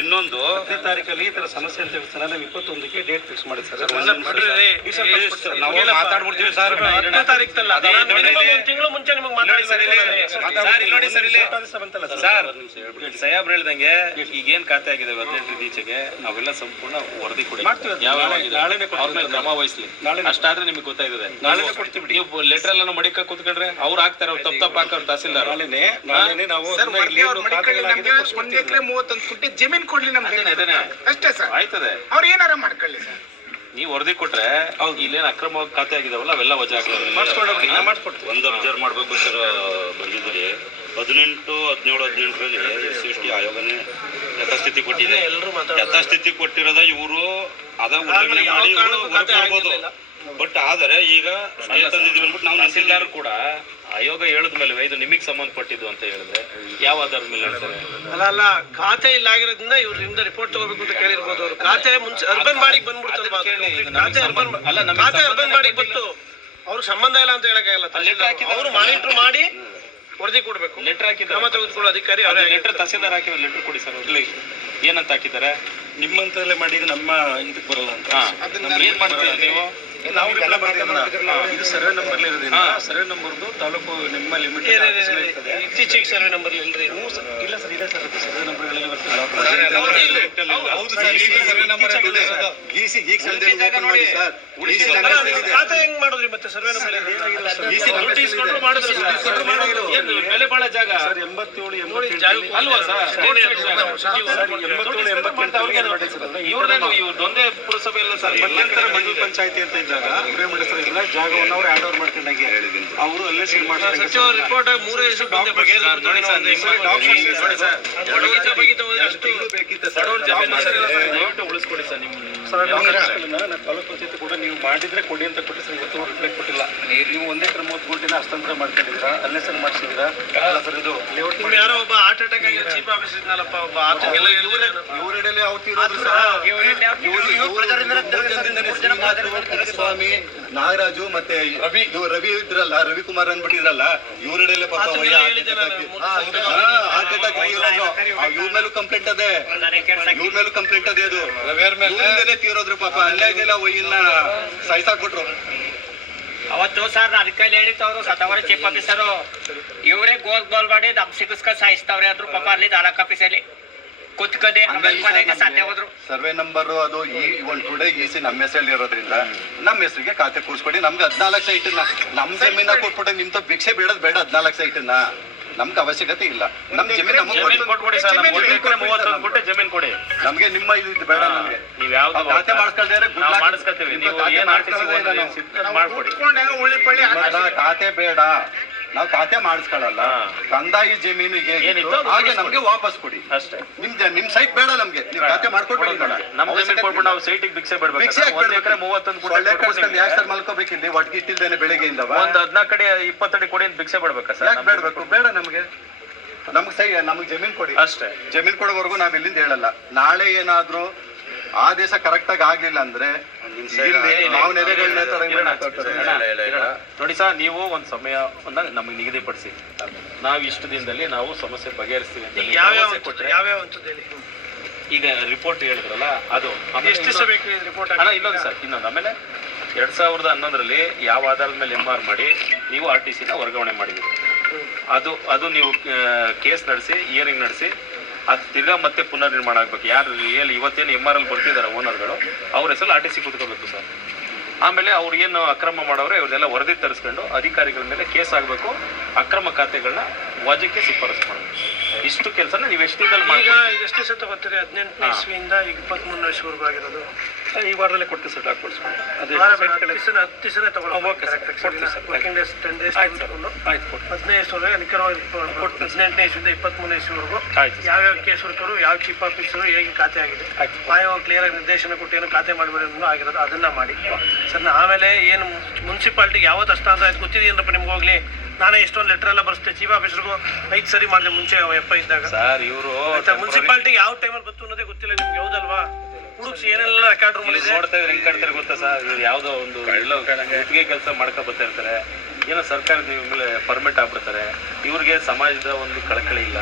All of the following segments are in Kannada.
ಇನ್ನೊಂದು 10ನೇ ತಾರೀಕಲ್ಲಿ ಈ ತರ ಸಮಸ್ಯೆ ಅಂತ ಹೇಳ್ತಾನೆ. ನಾವು 21ಕ್ಕೆ ಡೇಟ್ ಫಿಕ್ಸ್ ಮಾಡಿ ಸರ್. ನಾವು ಮಾತಾಡ್ಬಿಡ್ತೀವಿ ಸರ್. 10ನೇ ತಾರೀಕಲ್ಲ, ಒಂದು ತಿಂಗಳು ಮುಂಚೆ ನಿಮಗೆ ಮಾತಾಡಿದ್ದಾರೆ ಸಾಹೇಬ್ರು ಹೇಳ್ದಂಗೆ ಈಗೇನ್ ಖಾತೆ ಆಗಿದೆ 18 ಈಚೆಗೆ ನಾವೆಲ್ಲ ಸಂಪೂರ್ಣ ವರದಿ ಕೊಡಿ. ಕ್ರಮ ವಹಿಸ್ಲಿ. ಅಷ್ಟಾದ್ರೆ ನಿಮ್ಗೆ ಗೊತ್ತಾಗಿದೆ. ನಾಳೆ ಕೊಡ್ತೀವಿ. ನೀವು ಲೆಟರ್ ಎಲ್ಲ ಮಡಿಕ ಕೂತ್ಕೊಂಡ್ರೆ ಅವ್ರು ಹಾಕ್ತಾರೆ. ಅವ್ರು ತಪ್ಪು ಹಾಕೋರು ತಹಸೀಲ್ದಾರ್. ನಾವು 1 ಎಕರೆ 31 ಫುಟ್ ಜಮೀನ್ ಕೊಡ್ಲಿ ನಮ್ಗೆ ಅಷ್ಟೇ ಸರ್. ಆಯ್ತದೆ, ಅವ್ರು ಏನಾರ ಮಾಡ್ಕೊಳ್ಳಿ ಸರ್. ನೀವು ವರದಿ ಕೊಟ್ರೆ ಇಲ್ಲೇನು ಅಕ್ರಮವಾಗಿ ಖಾತೆ ಆಗಿದಾವಲ್ಲ ಅವೆಲ್ಲ ವಜಾ ಆಗ್ತದೆ. ಒಂದು ಅಬ್ಸರ್ವ್ ಮಾಡಬೇಕು ಸರ್. ಬಂದಿದ್ದೀರಿ 18, 17, 18ರಲ್ಲಿ SC/ST ಆಯೋಗನೇ ಯಥಾಸ್ಥಿತಿ ಕೊಟ್ಟಿದೆ. ಯಥಾಸ್ಥಿತಿ ಕೊಟ್ಟಿರೋದ ಇವರು ಅದ ಉಲ್ಲಂಘನೆ ಮಾಡಿ ಕೊಡ್ಬೋದು. ಬಟ್ ಆದರೆ ಈಗ ತಂದಿದ್ದೀವಿ ಅಂದ್ಬಿಟ್ಟು ನಾವು ತಹಸೀಲ್ದಾರ್ ಕೂಡ ಆಯೋಗ ಹೇಳಿದ್ಮೇಲೆ ಇದು ನಿಮಗೆ ಸಂಬಂಧಪಟ್ಟಿದ್ದು ಅಂತ ಹೇಳಿದ್ರೆ ಯಾವ ಆಧಾರದ ಮೇಲೆ ಹೇಳ್ತಾರೆ? ಅಲ್ಲ ಖಾತೆ ಇಲ್ಲ ಆಗಿರೋದ್ರಿಂದ ಇವ್ರಿಂದ ರಿಪೋರ್ಟ್ ತಗೋಬೇಕು ಅಂತ ಕೇಳಿರ್ಬೋದು. ಅವ್ರು ಖಾತೆ ಮುಂಚೆ ಅರ್ಬನ್ ಬಾಡಿಗೆ ಬಂದ್ಬಿಡ್ತಲ್ವಾ? ಖಾತೆ ಅರ್ಬನ್ ಬಾಡಿಗೆ ಬಂತು, ಅವ್ರು ಸಂಬಂಧ ಇಲ್ಲ ಅಂತ ಹೇಳಕ್ಕಾಗಲ್ಲ. ಅವರು ಮಾನಿಟರ್ ಮಾಡಿ ವರದಿ ಕೊಡ್ಬೇಕು. ಲೆಟರ್ ಹಾಕಿದ್ರೆ ಕ್ರಮ ತೆಗೆದುಕೊಳ್ಳೋ ಅಧಿಕಾರಿ ಅವರೇ. ಲೆಟರ್ ತಹಸೀಲ್ದಾರ್ ಹಾಕಿದ್ರೆ ಲೆಟರ್ ಕೊಡಿ ಸರ್. ಏನಂತ ಹಾಕಿದ್ದಾರೆ? ನಿಮ್ಮಂತಲ್ಲೇ ಮಾಡಿ ನಮ್ಮ ಇದಕ್ಕೆ ಬರಲ್ಲ ಅಂತ. ಏನ್ ಮಾಡ್ತೀರಾ ನೀವು? ನಾವು ಇದು ಸರ್ವೆ ನಂಬರ್ ಇರೋದ್ರಿಂದ ಸರ್ವೆ ನಂಬರ್ದು ತಾಲೂಕು ನಿಮ್ಮ ಲಿಮಿಟ್ ಇತ್ತೀಚೆಗೆ ಸರ್ವೆ ನಂಬರ್ ಇಲ್ರಿ? ಇಲ್ಲ ಸರ್, ಇದೆ ಸರ್. ಸರ್ವೆ ನಂಬರ್ಗಳಲ್ಲಿ ಖಾತೆ ಹೆಂಗ್ ಮಾಡಿದ್ರಿ ಮತ್ತೆ ಸರ್ವೆ ನಂಬರ್? ಬೆಲೆ ಬಾಳ ಜಾಗ 87 ಅಲ್ವಾ ಸರ್? ಇವ್ರದೊಂದೇ ಪುರಸಭೆ ಇಲ್ಲ ಸರ್. ಮಧ್ಯಂತರ ಮಂಡಲ ಪಂಚಾಯತಿ ಅಂತ ಇದ್ದಾಗ ಪ್ರೇಮಡಿಸಲಿಲ್ಲ ಜಾಗವನ್ನು ಅವ್ರು ಹ್ಯಾಂಡ್ ಓವರ್ ಮಾಡ್ಕೊಂಡಾಗಿ ಅವರು ಅಲ್ಲೇ ಸೀಲ್ ಮಾಡ್ತಾರೆ. ಸಚಿವ ರಿಪೋರ್ಟ್ 3 ವರ್ಷ ಉಳಿಸ್ಕೊಡಿ ಸರ್. ನಿಮ್ಮ ತಾಲೂಕು ಪಂಚಾಯತಿ ಕೂಡ ನೀವು ಮಾಡಿದ್ರೆ ಕೊಡಿ ಅಂತ ಕೊಟ್ಟು ಸರ್. ಇವತ್ತು ರಿಪ್ಲೈ ಕೊಟ್ಟಿಲ್ಲ. ನೀವು 1 ಎಕರೆ 30 ಗುಂಟೆನ ಹಸ್ತಾಂತರ ಮಾಡ್ಕೊಂಡಿದ್ದೀರಾ, ಅಲ್ಲೇ ಸರ್ ಮಾಡಿಸಿದ್ದೀರಾ ಸರ್. ಇದು ಯಾರೋ ಒಬ್ಬ ಹಾರ್ಟ್ ಅಟ್ಯಾಕ್ ಆಗಿ ಚೀಫ್ ಆಫೀಸ್ ಇದ್ನಲ್ಲಪ್ಪ, ಒಬ್ಬ ಇವರೆಡೆಲೆ ಅವತ್ತಿರೋದು ಸ್ವಾಮಿ ನಾಗರಾಜು ಮತ್ತೆ ರವಿ ಇದ್ರಲ್ಲ, ರವಿಕುಮಾರ್ ಅನ್ಬಿಟ್ಟಿದ್ರಲ್ಲ, ಇವರೆಡೆಲೆ ಪಾಪ ಹಾರ್ಟ್ ಅಟ್ಯಾಕ್ ಇವ್ರ ಮೇಲೂ ಕಂಪ್ಲೇಂಟ್ ಅದೇ, ಇವ್ರ ಮೇಲೂ ಕಂಪ್ಲೇಂಟ್ ಅದೇ. ಅದು ರವಿಯವ್ರ ತೀರೋದ್ರು ಪಾಪ. ಅಲ್ಲಾಗೆಲ್ಲ ಒಯ್ಯನ್ನ ಸಾಯ್ಸಾಕ್ಬಿಟ್ರು. ಅವತ್ತು ಸರ್ ಅದಕ್ಕಾಗಿ ಹೇಳಿತ್ತವ್ರು ಸತ್ತವರ ಚೀಫ್ ಆಫೀಸರು ಇವರೇ ಗೋಲ್ ಮಾಡಿ ನಮ್ ಸಿಗಿಸ್ಕೊಂಡು ಸಾಯಿಸ್ತವ್ರೆ ಅಂದ್ರು ಪಾಪ. ಅಲ್ಲಿ ತಾಲೂಕ್ ಆಫೀಸಲ್ಲಿ ಕುತ್ಕದೆ ಸತ್ಯ ಹೋದ್ರು. ಸರ್ವೆ ನಂಬರ್ ಅದು ಟುಡೇ ಈಸಿ ನಮ್ಮ ಹೆಸರಲ್ಲಿ ಇರೋದ್ರಿಂದ ನಮ್ಮ ಹೆಸರಿಗೆ ಖಾತೆ ಕೂರಿಸ್ಕೊಡಿ. ನಮ್ಗೆ 14 ಸೈಟನ್ನ ನಮ್ಮ ಜಮೀನ ಕೊಟ್ಬಿಟ್ಟು ನಿಮ್ತ ಭಿಕ್ಷೆ ಬೇಡದ್ ಬೇಡ. 14 ಸೈಟನ್ನ ನಮ್ಗೆ ಅವಶ್ಯಕತೆ ಇಲ್ಲ. ನಮ್ ಜಮೀನು ನಮಗೆ ಕೊಟ್ಬಿಡಿ ಸರ್. 31 ಗುಂಟೆ ಜಮೀನ್ ಕೊಡಿ ನಮ್ಗೆ. ನಿಮ್ಮ ಇದು ಬೇಡ ನಮ್ಗೆ. ನೀವ್ ಯಾವ್ದು ಖಾತೆ ಮಾಡಿಸ್ಕೊಳ್ತಾರೆ ಮಾಡಿಸ್ಕೊಳ್ತೀವಿ. ನೀವು ಏನ್ ಮಾಡ್ಕೊಡಿ. ಖಾತೆ ಬೇಡ, ನಾವು ಖಾತೆ ಮಾಡಿಸ್ಕೊಳ್ಳಲ್ಲ. ಕಂದಾಯಿ ಜಮೀನಿಗೆ ಹಾಗೆ ನಮ್ಗೆ ವಾಪಸ್ ಕೊಡಿ ಅಷ್ಟೇ. ನಿಮ್ ಸೈಟ್ ಬೇಡ ನಮ್ಗೆ. ನೀವು ಖಾತೆ ಮಾಡ್ಕೊಡ್ಬೇಡಿ. ನಮ್ ಜಮೀನ್ ಕೊಟ್ಬಿಟ್ಟು ನಾವು ಸೈಟಿಗೆ ಭಿಕ್ಷೆ ಬಿಡ್ಬೇಕು. 1 ಎಕರೆ 31 ಗುಂಟೆ ಯಾಕೆ ಸರ್ ಮಲ್ಕೋಬೇಕಿಲ್ಲಿ ಒಟ್ಟಿಗಿಟ್ಟಿಲ್ದೇನೆ ಬೆಳಗ್ಗೆಯಿಂದ? ಒಂದ್ 14 ಅಡಿ 20 ಅಡಿ ಕೊಡಿ ಅಂತ ಭಿಕ್ಷೆ ಬಿಡ್ಬೇಕಾ ಸರ್? ಯಾಕೆ ಬೇಡಬೇಕು? ಬೇಡ ನಮ್ಗೆ. ನಮ್ಗೆ ಜಮೀನ್ ಕೊಡಿ ಅಷ್ಟೇ. ಜಮೀನ್ ಕೊಡೋವರೆಗೂ ನಾವ್ ಇಲ್ಲಿಂದ ಹೇಳಲ್ಲ. ನಾಳೆ ಏನಾದ್ರು ಆದೇಶ ಕರೆಕ್ಟ್ ಆಗಿ ಆಗ್ಲಿಲ್ಲ ಅಂದ್ರೆ ನಾವು ನೋಡಿ ಸರ್, ನೀವು ಒಂದ್ ಸಮಯ ನಮಗೆ ನಿಗದಿಪಡಿಸಿ, ನಾವು ಇಷ್ಟು ದಿನದಲ್ಲಿ ನಾವು ಸಮಸ್ಯೆ ಬಗೆಹರಿಸ್ತೀವಿ ಅಂತ ಈಗ ರಿಪೋರ್ಟ್ ಹೇಳಿದ್ರಲ್ಲ, ಅದು ಎಷ್ಟು ದಿವಸ ಬೇಕು ರಿಪೋರ್ಟ್? ಅಲ್ಲ ಇನ್ನೊಂದು ಸರ್, ಇನ್ನೊಂದು ಆಮೇಲೆ 2011ರಲ್ಲಿ ಯಾವ ಆಧಾರದ ಮೇಲೆ MR ಮಾಡಿ ನೀವು RTC ನ ವರ್ಗಾವಣೆ ಮಾಡಿದ್ದೀರಿ. ಅದು ನೀವು ಕೇಸ್ ನಡೆಸಿ ಹಿಯರಿಂಗ್ ನಡೆಸಿ ಅದು ತಿರ್ಗಾ ಮತ್ತೆ ಪುನರ್ ನಿರ್ಮಾಣ ಆಗ್ಬೇಕು. ಯಾರು ಇವತ್ತೇನು MRL ಬರ್ತಿದ್ದಾರೆ ಓನರ್ಗಳು, ಅವ್ರ ಹೆಸರು RTC ಕೂತ್ಕೋಬೇಕು ಸರ್. ಆಮೇಲೆ ಅವ್ರು ಏನು ಅಕ್ರಮ ಮಾಡೋರು ಇವ್ರನ್ನೆಲ್ಲ ವರದಿ ತರಿಸ್ಕೊಂಡು ಅಧಿಕಾರಿಗಳ ಮೇಲೆ ಕೇಸ್ ಆಗಬೇಕು. ಅಕ್ರಮ ಖಾತೆಗಳನ್ನ ವಜಕ್ಕೆ ಶಿಫಾರಸು ಮಾಡಬೇಕು. ಇಷ್ಟು ಕೆಲಸನ ನೀವು ಎಷ್ಟು ದಿನದಲ್ಲಿ ಮಾಡಿ? ಈಗ ಎಷ್ಟು ದಿವಸ ತಗೋತೀರಿ? 18ನೇ ಇಸ್ವಿಯಿಂದ ಈಗ 23ನೇ ಇಸ್ವಿವರೆಗೂ ಆಗಿರೋದು. ಈ ವಾರದಲ್ಲೇ ಕೊಡ್ತೀವಿ ಸರ್ ಡಾಕ್ಯುಮೆಂಟ್ಸ್. 10 ದಿವಸನೇ ತಗೊಳ್ಳಿ. ವರ್ಕಿಂಗ್ ಡೇಸ್ 10 ಡೇಸ್ ತಗೊಂಡು 15 ಇಸ್ವಿವರೆಗೆ ನಿಖರವಾಗಿ 18ನೇ ಇಸ್ವಿಯಿಂದ 23ನೇ ಇಸ್ವಿವರೆಗೂ ಯಾವ್ಯಾವ ಕೇಸ್ ಹುಡುಕರು, ಯಾವ ಚೀಫ್ ಆಫೀಸರು ಹೇಗೆ ಖಾತೆ ಆಗಿದೆ, ಆಯೋ ಕ್ಲಿಯರ್ ಆಗಿ ನಿರ್ದೇಶನ ಕೊಟ್ಟು ಏನು ಖಾತೆ ಮಾಡಬೇಡಿ ಆಗಿರೋದು ಅದನ್ನ ಮಾಡಿ ಸರ್. ಆಮೇಲೆ ಏನು ಮುನ್ಸಿಪಾಲ್ಟಿಗೆ ಯಾವತ್ತು ಹಸ್ತಾಂತರ ಆಯ್ತು ಗೊತ್ತಿದೆಯೇನಪ್ಪ ನಿಮ್ಗೆ? ಹೋಗ್ಲಿ, ನಾನೇ ಎಷ್ಟೊಂದು ಲೆಟರ್ ಎಲ್ಲ ಬರ್ಸ್ತೆ ಚೀಫ್ ಆಫೀಸರ್ಗೂ 5 ಸರಿ ಮಾಡಲಿ ಮುಂಚೆ ಎಪ್ಪ ಇದ್ದಾಗ ಸರ್. ಇವರು ಮುನ್ಸಿಪಾಲ್ಟಿಗೆ ಯಾವ ಟೈಮಲ್ಲಿ ಗೊತ್ತು ಅನ್ನೋದೇ ಗೊತ್ತಿಲ್ಲ ನಿಮ್ಗೆ, ಹೌದಲ್ವಾ? ಹುಡುಕ್ಸಿ ಏನೆಲ್ಲ ರೆಕಾರ್ಡ್ ರೂಮ್ ಇದೆ ನೋಡ್ತಾ ಇದ್ರೆ ಹೆಂಗ್ ಕಾಡ್ತಾರೆ ಗೊತ್ತಾ ಸರ್? ಇವ್ರು ಯಾವುದೋ ಒಂದು ಗುತ್ತಿಗೆ ಕೆಲಸ ಮಾಡ್ಕೊ ಬರ್ತಾ ಇರ್ತಾರೆ. ಏನೋ ಸರ್ಕಾರದ ಮೇಲೆ ಪರ್ಮಿಟ್ ಆಗ್ಬಿಡ್ತಾರೆ. ಇವ್ರಿಗೆ ಸಮಾಜದ ಒಂದು ಕಳಕಳಿ ಇಲ್ಲ.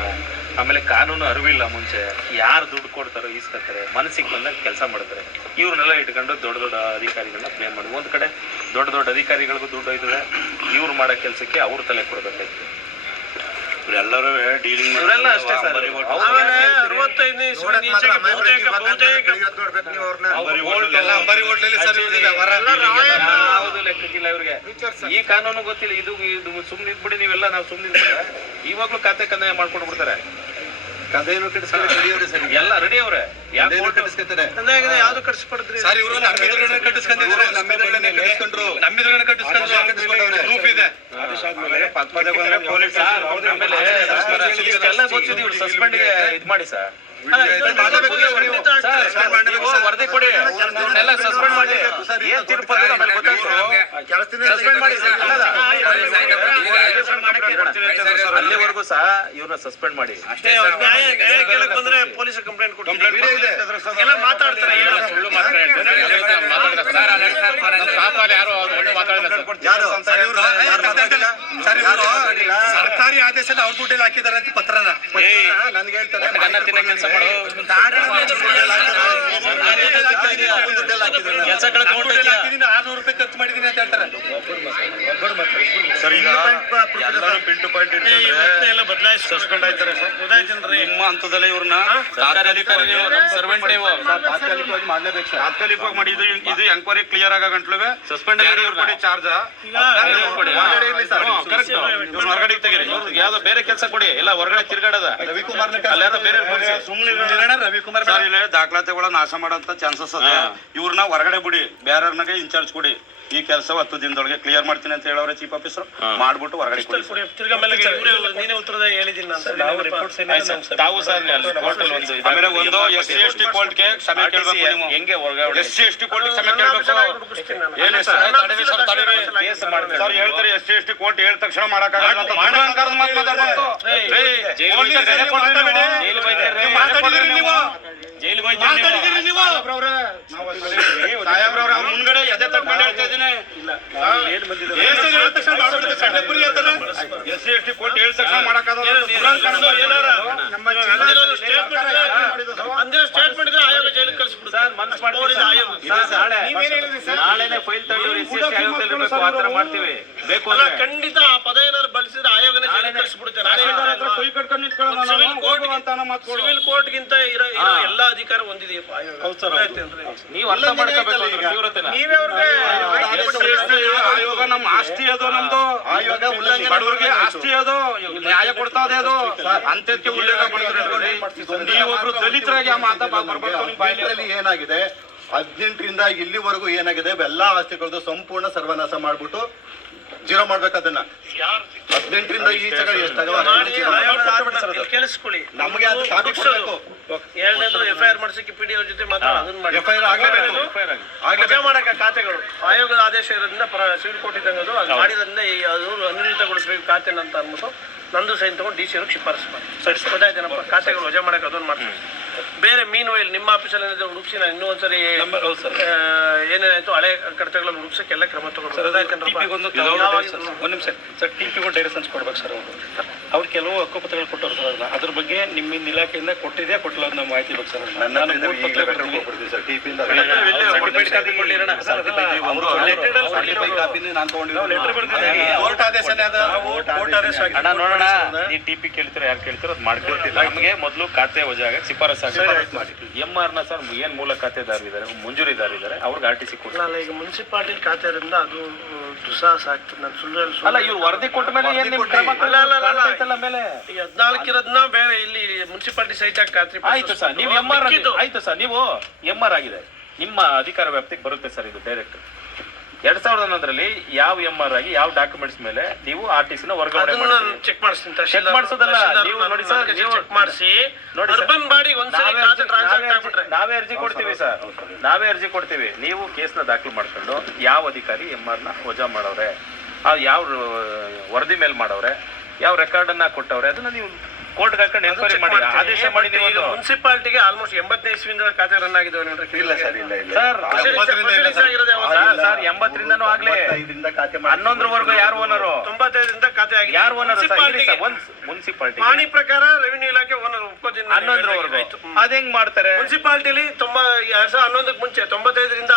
ಆಮೇಲೆ ಕಾನೂನು ಅರಿವಿಲ್ಲ. ಮುಂಚೆ ಯಾರು ದುಡ್ಡು ಕೊಡ್ತಾರೋ ಇಸ್ಕೊತಾರೆ, ಮನಸ್ಸಿಗೆ ಬಂದಾಗ ಕೆಲಸ ಮಾಡ್ತಾರೆ. ಇವ್ರನ್ನೆಲ್ಲ ಇಟ್ಕೊಂಡು ದೊಡ್ಡ ದೊಡ್ಡ ಅಧಿಕಾರಿಗಳನ್ನ ಪ್ಲೇನ್ ಮಾಡಿ, ಒಂದು ಕಡೆ ದೊಡ್ಡ ದೊಡ್ಡ ಅಧಿಕಾರಿಗಳಿಗೂ ದುಡ್ಡು ಹೋಯ್ತದೆ, ಇವ್ರು ಮಾಡೋ ಕೆಲಸಕ್ಕೆ ಅವ್ರ ತಲೆ ಕೊಡ್ಬೇಕಾಯ್ತು. ಎಲ್ಲರೂ ಡೀಲಿಂಗ್ ಇವರೆಲ್ಲ ಅಷ್ಟೇ ಸರ್. ಆಮೇಲೆ 65ನೇ ಇಸ್ವಿ ಈಚೆಗೆ ಬಹುತೇಕ ಯಾವುದು ಲೆಕ್ಕಕ್ಕಿಲ್ಲ ಇವ್ರಿಗೆ. ಈ ಕಾನೂನು ಗೊತ್ತಿಲ್ಲ. ಇದು ಸುಮ್ನೆ ಇದ್ಬಿಡಿ ನೀವೆಲ್ಲ, ನಾವು ಸುಮ್ನೆ ಇದ್ಬಿಟ್ರೆ ಇವಾಗ್ಲೂ ಖಾತೆ ಕಂದಾಯ ಮಾಡ್ಕೊಂಡು ಬಿಡ್ತಾರೆ. ಕದೇನು ಕೆಡಿಸ್ಕೊಂಡು ರೆಡಿ ಸರ್, ಎಲ್ಲ ರೆಡಿ ಅವ್ರೆ. ಯಾವ್ದು ಕಟ್ಟಿಸ್ಕೊತಾರೆ ಯಾವ್ದು ಕಟ್ಟಿಸ್ಪಡ್ರಿ ಸರ್, ಇವರು ನಮ್ಮಿದ್ರನ್ನೇ ಕಟ್ಟಿಸ್ಕೊಂಡಿದ್ದಾರೆ, ನಮ್ಮಿದ್ರನ್ನೇ ಕಟ್ಟಿಸ್ಕೊಂಡ್ರು, ನಮ್ಮಿದ್ರನ್ನೇ ಕಟ್ಟಿಸ್ಕೊಂಡ್ರು, ಪ್ರೂಫ್ ಇದೆ. ಇಷ್ಟೆಲ್ಲ ಗೊತ್ತಿದೆ, ಇವ್ರು ಸಸ್ಪೆಂಡ್ಗೆ ಇದು ಮಾಡಿ ಸರ್. ವರದಿ ಕೊಡಿ, ಇವ್ರನ್ನೆಲ್ಲ ಸಸ್ಪೆಂಡ್ ಮಾಡಿ. ಏನ್ ತೀರ್ಪು ಆಮೇಲೆ ಗೊತ್ತಾಯ್ತು. ಸಸ್ಪೆಂಡ್ ಮಾಡಿ ಸರ್. ಅಲ್ಲಿವರೆಗೂ ಸಹ ಇವ್ರನ್ನ ಸಸ್ಪೆಂಡ್ ಮಾಡಿ. ನ್ಯಾಯ ಕೇಳಕ್ ಬಂದ್ರೆ ಪೊಲೀಸ್ ಕಂಪ್ಲೇಂಟ್ ಕೊಡ್ತಾರೆ, ಎಲ್ಲ ಮಾತಾಡ್ತಾರೆ. ಸರ್ಕಾರಿ ಆದೇಶನ ಅವ್ರ ದುಡ್ಡಲ್ಲಿ ಹಾಕಿದ್ದಾರೆ ಅಂತ ಪತ್ರನ ನನ್ಗೆ ಹೇಳ್ತಾರೆ. ಕೆಲಸ ಮಾಡು, ಕೆಲಸ ₹600 ಖರ್ಚು ಮಾಡಿದೀನಿ ಅಂತ ಹೇಳ್ತಾರೆ. ಸರ್, ಈಗ ಎಲ್ಲರೂ ಪಿನ್ ಟು ಪಾಯಿಂಟ್ ಎಲ್ಲ ಬದಲಾಯಿಸಿ ಸಸ್ಪೆಂಡ್ ಆಯ್ತಾರೆ ಸರ್. ನಿಮ್ಮ ಹಂತದಲ್ಲೇ ಇವ್ರನ್ನ ತಾತ್ಕಾಲಿಕವಾಗಿ ಮಾಡ್ಲೇಬೇಕು ಸರ್. ತಾತ್ಕಾಲಿಕವಾಗಿ ಮಾಡಿ. ಇದು ಎಂಕ್ವೈರಿ ಕ್ಲಿಯರ್ ಆಗ ಗಂಟ್ಲುವೆ ಸಸ್ಪೆಂಡ್ ಕೊಡಿ ಚಾರ್ಜ್. ಹೊರಗಡೆ ತೆಗೀರಿ. ಯಾವ್ದೋ ಬೇರೆ ಕೆಲಸ ಕೊಡಿ, ಎಲ್ಲ ಹೊರಗಡೆ ತಿರ್ಗಾಡದ. ರವಿಕುಮಾರ್ ಅಲ್ಲಾದ್ರೂ ಬೇರೆ ರವಿಕುಮಾರ್ ಸರ್, ಇಲ್ಲಿ ದಾಖಲಾತಿಗಳ ನಾಶ ಮಾಡೋಂತ ಚಾನ್ಸಸ್ ಅದ. ಇವ್ರನ್ನ ಹೊರಗಡೆ ಬಿಡಿ, ಬೇರೆಯವ್ರನಾಗೆ ಇನ್ಚಾರ್ಜ್ ಕೊಡಿ. ಈ ಕೆಲಸ 10 ದಿನದೊಳಗೆ ಕ್ಲಿಯರ್ ಮಾಡ್ತೀನಿ ಅಂತ ಹೇಳವ್ರೆ ಚೀಫ್ ಆಫೀಸರ್. ಮಾಡ್ಬಿಟ್ಟು ಹೊರಗಡೆ ಕೊಡಿ. ತಿರ್ಗಾ ಮೇಲೆ ನೀನೇ ಉತ್ತರದ ಹೇಳಿದ್ದೀನಿ ಅಂತ ತಾವು ಸರ್ ಆಮೇಲೆ ಒಂದು SC/ST ಕೋರ್ಟ್ಗೆ ಕ್ಷಮೆ ಕೇಳಬೇಕು. ನೀವು ಹೆಂಗೆ ಹೊರಗಡೆ SC/ST ಕೋರ್ಟ್ ಕ್ಷಮೆ ಕೇಳಬೇಕು. ಏನು ಸರ್ ಹೇಳ್ತಾರೆ, SC/ST ಕೋರ್ಟ್ ಹೇಳಿದ ತಕ್ಷಣ ಮಾಡಕ್ಕಾಗಲ್ಲ ಅಂತ ದುರಹಂಕಾರದ ಮಾತು ಮಾತಾಡ್ಬಾರ್ದು. ಸಾಹೇಬ್ರವ್ರ ಮುಂದ್ಗಡೆ ಎದೆ ತಟ್ಕೊಂಡು ಹೇಳ್ತಾ ಇದ್ದೀನಿ. SC/ST ಕೋರ್ಟ್ ಹೇಳಿದ ತಕ್ಷಣ ಮಾಡಕ್ಕಾಗಲ್ಲ. ಸ್ಟೇಟ್ಮೆಂಟ್ ಆಯೋಗ ಜೈಲಿಗೆ ಕಳಿಸ್ಬಿಡು ಸರ್. ಮನಸ್ಸು ಮಾಡ್ತೀವಿ, ನಾಳೆನೆ ಫೈಲ್ ತಗೊಂಡು ಆಯೋಗದಲ್ಲಿ ಆ ಥರ ಮಾಡ್ತೀವಿ. ಬೇಕು ಅಲ್ಲ, ಅಂದ್ರೆ ಖಂಡಿತ ಆ ಪದ ಏನಾದ್ರು ಬಳಸಿದ್ರೆ ಆಯೋಗನೇ ಜೈಲಿಗೆ ಕಳಿಸ್ಬಿಡುತ್ತೆ. ಸಿವಿಲ್ ಕೋರ್ಟ್ ಗಿಂತ ಇರೋ ಎಲ್ಲಾ ಅಧಿಕಾರ ಹೊಂದಿದೆಯಪ್ಪ ಆಯೋಗ. ನೀವು ಅರ್ಥ ಮಾಡ್ಕೋಬೇಕು ತೀವ್ರತೆನ. ಆಯೋಗ ನಮ್ಮ ಆಸ್ತಿ ಅದು, ನಮ್ದು ಆಯೋಗ ಬಡವರಿಗೆ ಆಸ್ತಿ ಅದು, ನ್ಯಾಯ ಕೊಡ್ತಾ ಇದೆ ಅದು. ಅಂತಕ್ಕೆ ಉಲ್ಲೇಖ ಮಾಡಿದ್ರೆ ನೀವೊಬ್ರು ದಲಿತರಾಗಿ ಆ ಮಾತಾ ಬರ್ಬೇಕು. ಏನಾಗಿದೆ 18ರಿಂದ ಇಲ್ಲಿವರೆಗೂ ಏನಾಗಿದೆ, ಎಲ್ಲ ಆಸ್ತಿಗಳದ್ದು ಸಂಪೂರ್ಣ ಸರ್ವನಾಶ ಮಾಡ್ಬಿಟ್ಟು ಜೀರೋ ಮಾಡ್ಬೇಕು. ಅದನ್ನ 18ರಿಂದ ಈಚೆಗೆ ಕೇಳಿಸ್ಕೊಳ್ಳಿ. ನಮ್ಗೆ ಅದು ಕಾಪಿ ಕೊಡ್ಬೇಕು. ಎರಡನೇದು FIR ಮಾಡಿಸಕ್ಕೆ PDO ಜೊತೆ ಮಾತಾಡಿ ಅದನ್ನ ಮಾಡಿ. FIR ಆಗ್ಲೇಬೇಕು. ವಜಾ ಮಾಡಕ ಖಾತೆಗಳು ಆಯೋಗದ ಆದೇಶ ಇರೋದ್ರಿಂದ ಸಿವಿಲ್ ಕೋರ್ಟ್ ಇದ್ದಂಗೆ ಅದು ಮಾಡಿದ್ರಿಂದ ಅದು ಅನುಮೋದಿತಗೊಳಿಸಬೇಕು ಖಾತೆನ ಅಂತ ಅಂದ್ಬಿಟ್ಟು ನಂದು ಸೈನ್ ತಗೊಂಡು DC ಅವ್ರಿಗೆ ಶಿಫಾರಸು ಮಾಡಿ. ಗೊತ್ತಾಯ್ತೇನಪ್ಪ, ಖಾತೆಗಳು ವಜಾ ಮಾಡಕ್ಕೆ ಅದನ್ನು ಮಾಡ್ತೀವಿ. ಬೇರೆ ಮೀನ್ ವೈಲ್ ನಿಮ್ಮ ಆಫೀಸಲ್ಲಿ ಏನಿದೆ ಹುಡುಕ್ಸಿ, ನಾನು ಇನ್ನೂ ಒಂದ್ಸರಿ ಏನೇನಾಯ್ತು ಹಳೆ ಕಡತಗಳನ್ನು ಹುಡುಕ್ಸಕ್ಕೆ ಎಲ್ಲ ಕ್ರಮ ತಗೊಳ್ಬೇಕು. ಒಂದು ನಿಮಿಷ ಸರ್, TP ಡೈರೆಕ್ಷನ್ಸ್ ಕೊಡ್ಬೇಕು ಸರ್. ಅವ್ರು ಕೆಲವು ಹಕ್ಕುಪತ್ರಗಳು ಕೊಟ್ಟರು ಸರ್, ಅದ್ರ ಬಗ್ಗೆ ನಿಮ್ಮ ಇಲಾಖೆಯಿಂದ ಕೊಟ್ಟಿದೆ ಕೊಟ್ಟಿಲ್ಲ ಅಂತ ನಾವು ಮಾಹಿತಿ ಬೇಕು ಸರ್. ಅಣ್ಣ ನೋಡೋಣ, ನೀವು TP ಕೇಳ್ತೀರ ಯಾರು ಕೇಳ್ತೀರೋ ಅದು ಮಾಡ್ಕೊಳ್ತಿಲ್ಲ. ನಮಗೆ ಮೊದಲು ಖಾತೆ ವಜಾಗ ಶಿಫಾರಸ್ ಮಾಡಿ. MR ನ ಸರ್ ಏನ್ ಮೂಲ ಖಾತೆದಾರ ಇದ್ದಾರೆ, ಮಂಜೂರಿದಾರ ಇದ್ದಾರೆ, ಅವ್ರಿಗೆ RTC ಕೊಡಲ್ಲ. ಈಗ ಮುನ್ಸಿಪಾಲಿಟಿ ಖಾತೆ ಇರೋದ್ರಿಂದ ಅದು ದುಸ್ಸಾಹಸ ಆಗ್ತದೆ. ನಾನು ಸುಳ್ಳು ಅಲ್ಲ, ಇವ್ರು ವರದಿ ಕೊಟ್ಟ ಮೇಲೆ ಏನ್ ನಿಮ್ ಕ್ರಮ ಮೇಲೆ ಈ 14 ಇರೋದನ್ನ ಬೇರೆ ಇಲ್ಲಿ ಮುನ್ಸಿಪಾಲಿಟಿ ಸೈಟ್ ಆಗಿ ಖಾತ್ರಿ. ಆಯ್ತು ಸರ್, ನೀವು MR ಆಯ್ತು ಸರ್, ನೀವು MR ಆಗಿದೆ, ನಿಮ್ಮ ಅಧಿಕಾರ ವ್ಯಾಪ್ತಿಗೆ ಬರುತ್ತೆ ಸರ್. ಇದು ಡೈರೆಕ್ಟ್ 2011ರಲ್ಲಿ ಯಾವ MR ಆಗಿ ಯಾವ ಡಾಕ್ಯುಮೆಂಟ್ಸ್ ಮೇಲೆ ನೀವು RTC ನ ವರ್ಗಾವಣೆ ಚೆಕ್ ಮಾಡಿಸ್ತೀನಿ. ಚೆಕ್ ಮಾಡಿಸೋದಲ್ಲ, ನೀವು ನೋಡಿ ಸರ್, ನೀವು ಚೆಕ್ ಮಾಡಿಸಿ ಅರ್ಬನ್ ಬಾಡಿ ನಾವೇ ಅರ್ಜಿ ಕೊಡ್ತೀವಿ ಸರ್, ನಾವೇ ಅರ್ಜಿ ಕೊಡ್ತೀವಿ. ನೀವು ಕೇಸ್ನ ದಾಖಲು ಮಾಡ್ಕೊಂಡು ಯಾವ ಅಧಿಕಾರಿ MR ನ ವಜಾ ಮಾಡವ್ರೆ, ಯಾವ ವರದಿ ಮೇಲೆ ಮಾಡವ್ರೆ, ಯಾವ ರೆಕಾರ್ಡನ್ನ ಕೊಟ್ಟವ್ರೆ, ಅದನ್ನ ನೀವು ಕೋರ್ಟ್ಗೆ ಹಾಕೊಂಡು ಎನ್ಕ್ವೈರಿ ಮಾಡಿ ಆದೇಶ ಮಾಡಿ ನೀವು ಈಗ ಮುನ್ಸಿಪಾಲಿಟಿಗೆ ಆಲ್ಮೋಸ್ಟ್ 80ನೇ ಇಸ್ವಿಯಿಂದ ಖಾತೆ ರನ್ ಆಗಿದ್ದಾವೆ ನೋಡ್ರಿ. ಇಲ್ಲ ಸರ್ ಇಲ್ಲ ಇಲ್ಲ ಸರ್ Proceedings ಆಗಿರೋದು ಯಾವಾಗ? ಸರ್ 80ರಿಂದನೂ ಆಗ್ಲೇ 5ರಿಂದ ಖಾತೆ 11ರವರೆಗೂ ಯಾರು ಓನರು 95ರಿಂದ ಖಾತೆ ಆಗಿದೆ. ಯಾರು ಓನರು ಮುನ್ಸಿಪಾಲಿಟಿಗೆ ಮುನ್ಸಿಪಾಲಿಟಿ ಮಾಣಿ ಪ್ರಕಾರ ರೆವಿನ್ಯೂ ಇಲಾಖೆ ಓನರ್ ಒಪ್ಕೋತೀನಿ 11ರವರೆಗೂ ಅದ್ ಹೆಂಗ್ ಮಾಡ್ತಾರೆ ಮುನ್ಸಿಪಾಲಿಟಿಲಿ 2011ಕ್ಕೆ ಮುಂಚೆ 95ರಿಂದ